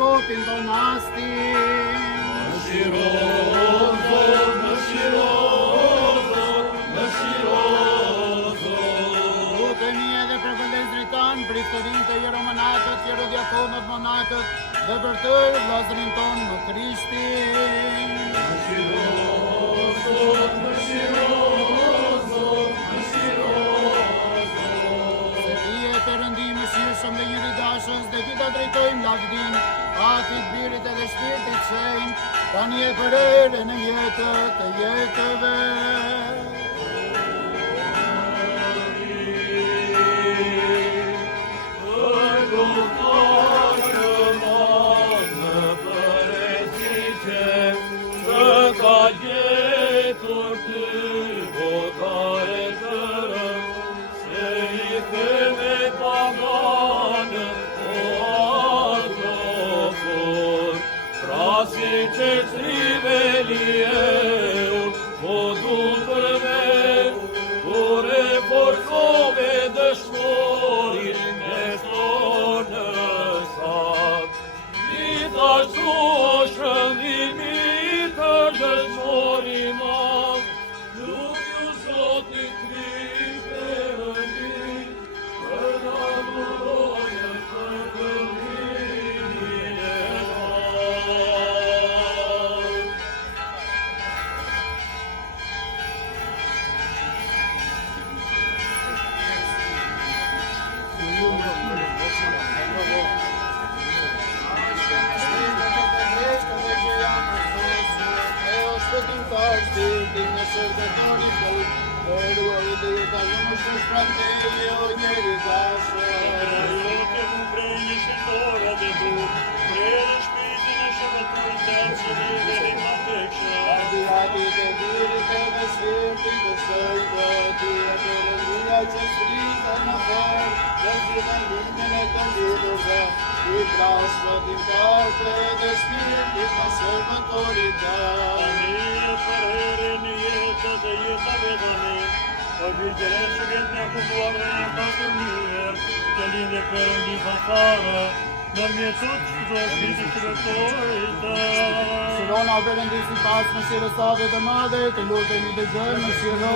shkopin ton astin. Lutemi edhe për vëllezërit tanë, për iftërinë të jeromonatët, jerodiakonët, monatët, dhe për të vllazërin tonë në Krishtin. Se ti e Perëndi mëshirshëm dhe njëridashës, dhe ti ta drejtojmë lavdin, Atit, Birit edhe Shpirtit Shenjtë, tani e për erën e jetët të jetëve. Shirona o Perëndisi pas mëshirës sate të madhe, të lutemi dëgjojmë mëshiro.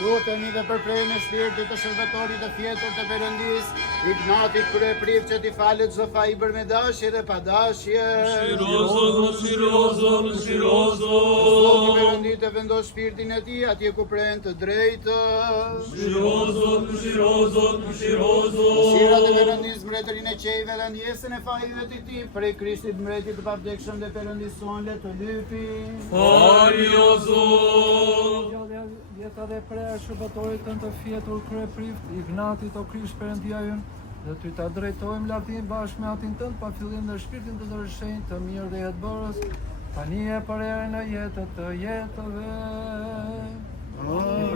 Lutemi dhe për prejën e shpirtit të shërbetorit të fjetur të Perëndis, Ignatit për e priv që t'i falet çdo fajbër me dashje dhe pa dashje. Zoti Perëndi të vendos shpirtin e tij atje ku pren të drejtën. Mëshira të Perëndis mbretërinë e qejve dhe ndjesën e fajve të tij, prej Krishtit mbretit të pavdekshëm dhe Perëndis son le të lypi. Fali o Zot. Jeta dhe preja shërbetorit të fjetur krye prift, Ignatit o Krisht Perëndia ynë, dhe ty ta drejtojmë lavdin bashkë me atin tënd pa fillim dhe shpirtin të dërshenjtë të mirë dhe jetëbërës, tani e për erën e jetët të jetëve. Amin.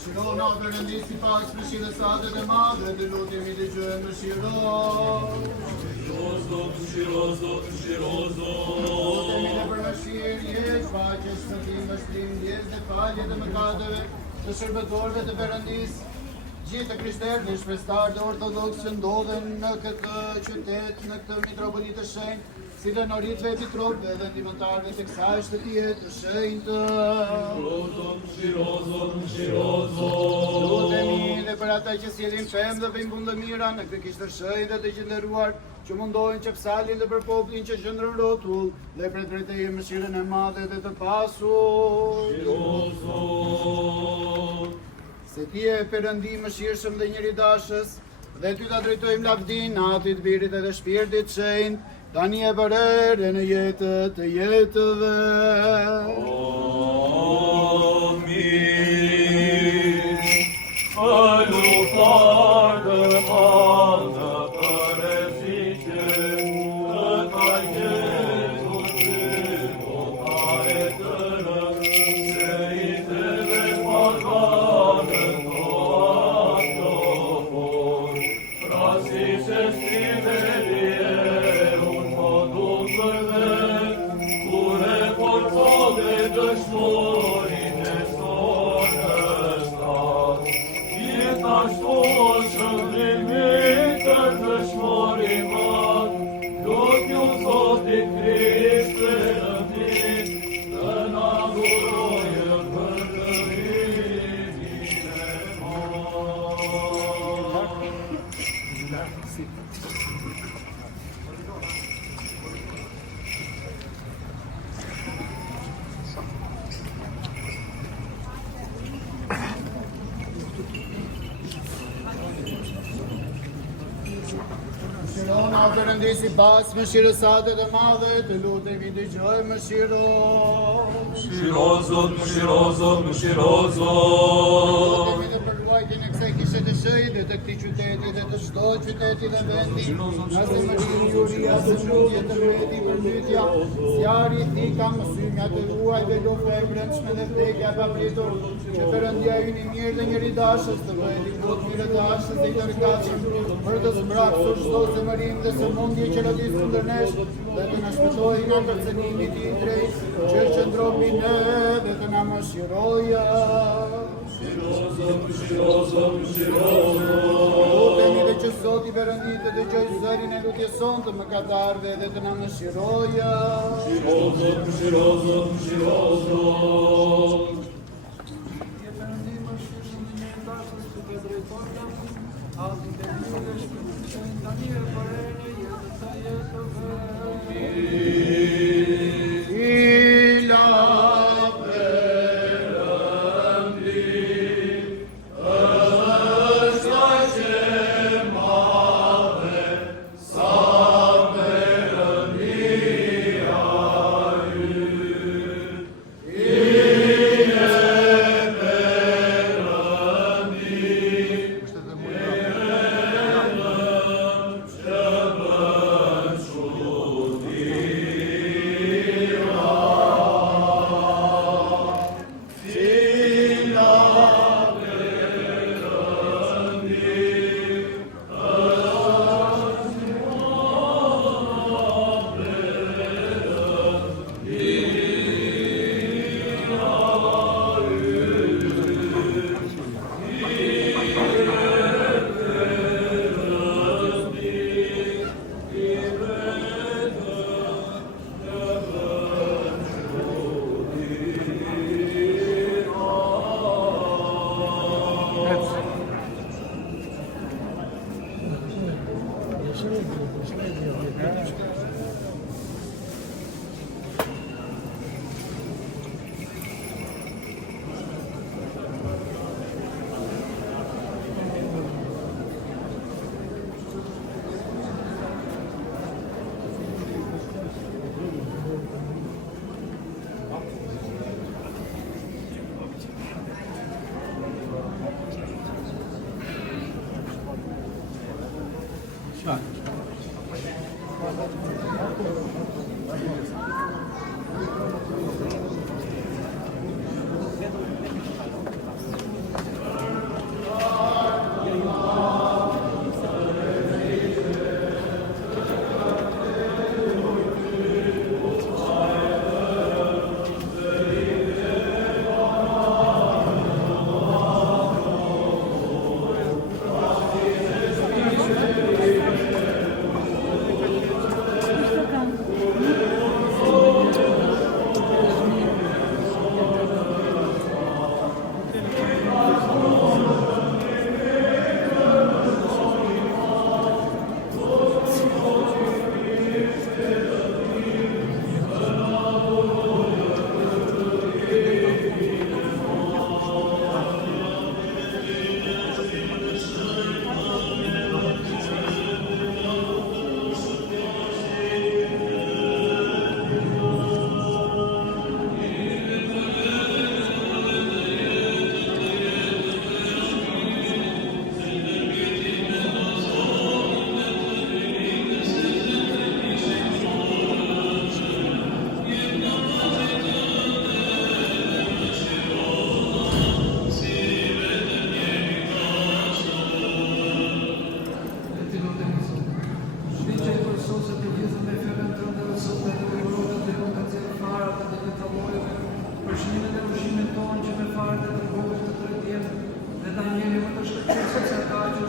Shirona o Perëndisi pas mëshirës sate të madhe, të lutemi dëgjojmë mëshiro. Lutemi dhe për mëshirë, jetë, paqe, shpëtim, vështrim, ndjesë dhe falje dhe mëkateve të shërbëtorëve të Perëndis, gjithë të krishterë dhe shprestarë dhe ortodoksë që ndodhen në këtë qytet, në këtë mitropolit të shenjtë, si dhe noritve e pitropëve dhe ndihmëtarëve të kësaj shtëtie të shenjtë. Lutemi dhe për ata që sjellin pemë dhe vëmbun të mira në këtë kishë të shenjtë dhe të qëndruar, që mundohen që psalin dhe për popullin që qëndron rrotull, dhe për drejtëri mëshirën e madhe dhe të pasur. Se ti e Perëndi mëshirshëm dhe njeridashës, dhe ty ta drejtojmë lavdin, Atit, Birit edhe Shpirtit Shenjtë, tani e për erë në jetë të jetëve. Amin. Falufar të madhe për e fiqe, të ka jetu të ka e të rë, se i të dhe pagane të aktofon, frasis e striveri e unë modu për dhe, kure por dhe dëshmorin e sonës ta. Ashtu shëndrimi të dëshmorimat, do t'ju Zotit Krisht Perëndit, të na dhurojë për lëvimin e madh. Mëshirona o Perëndi si pas mëshirës sate të madhe, të lutemi dëgjoj mëshiro. Mëshiro Zot, mëshiro Zot, mëshiro Zot. Lutemi të përruajtjen e kësaj kishe të shenjtë dhe të këtij qyteti dhe të çdo qyteti dhe vendi. Nëse mërini juria së mundje të mbreti për mytja, zjarri, thika, mësymja të ruajve, lufta e brendshme dhe vdekja e papritur, që Perëndia ynë i mirë dhe njeridashës të bëjë likut mirë të dashës dhe i tërgatshëm, për të zbrapsur çdo zemërim dhe sëmundje që lëviz kundër nesh, dhe të na shpëtojë nga kërcënimi i tij drejt, që qëndron mbi ne dhe të na mëshirojë. Lutemi dhe që Zoti Perëndi të dëgjojë zërin e lutjes sonë të mëkatarëve dhe të na mëshirojë. Mëshiro Zot, mëshiro Zot. Je Perëndi mëshirshëm dhe njeridashës, që të drejtojmë lavdin, Atit, Birit dhe Shpirtit Shenjtë, tani e për erë në jetë të jetëve. Ila Perëndia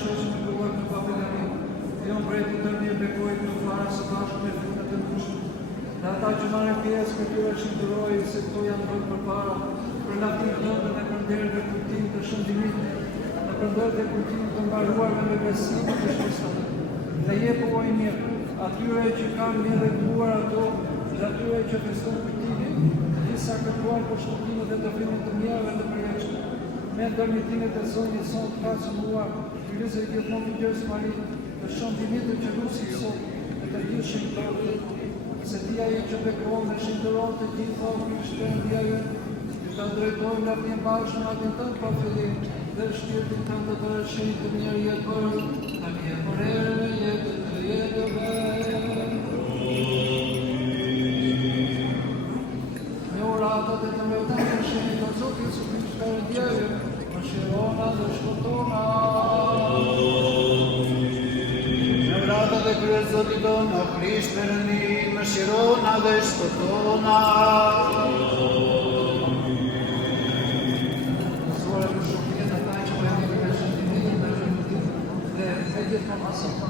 shoqë me kohë në Babilonin. Jon breti të mirë bekojt në fara së bashku me funët e ngushtë. Në ata që marrin pjesë me tyre shqiptëroj se këto janë bërë përpara, për laftin këndën e përnderë dhe kujtim të shëndimit, në përnderë dhe kujtim të mbaruarve me besim të shpestat. Dhe jepo o i mirë, atyre që kanë mirëkuar ato, dhe atyre që feston kujtimin, disa kërkuar për shkëlqimet e të filmin të mjave dhe përjeqme. Me ndërmitimet e zonjë sot ka cëmuar, fyrisë e gjithmonë të gjërës Marit, të shëndimit të qëllusit sot, e të gjithë shqiptarët, se tia i që bekon dhe shqiptëron të gjitha o Krishterëndia jënë, që ta drejtojnë nga një bashkë në atin tënë pa fillim, dhe shpirtin tënë të rëshin të mirë jetë bërë, ta një përere në jetë të jetë dhe. Një oratat e të mërëtën të shenit të Zotit së Krishterëndia jënë, më shirona dhe shkotona. Në vrata dhe kryet Zotit tonë, o Krisht Perëndi, më shirona dhe shkotona. Mësuar e për shumiket ata që përëndim e shëndimit dhe shëndimit dhe gjithë më masë.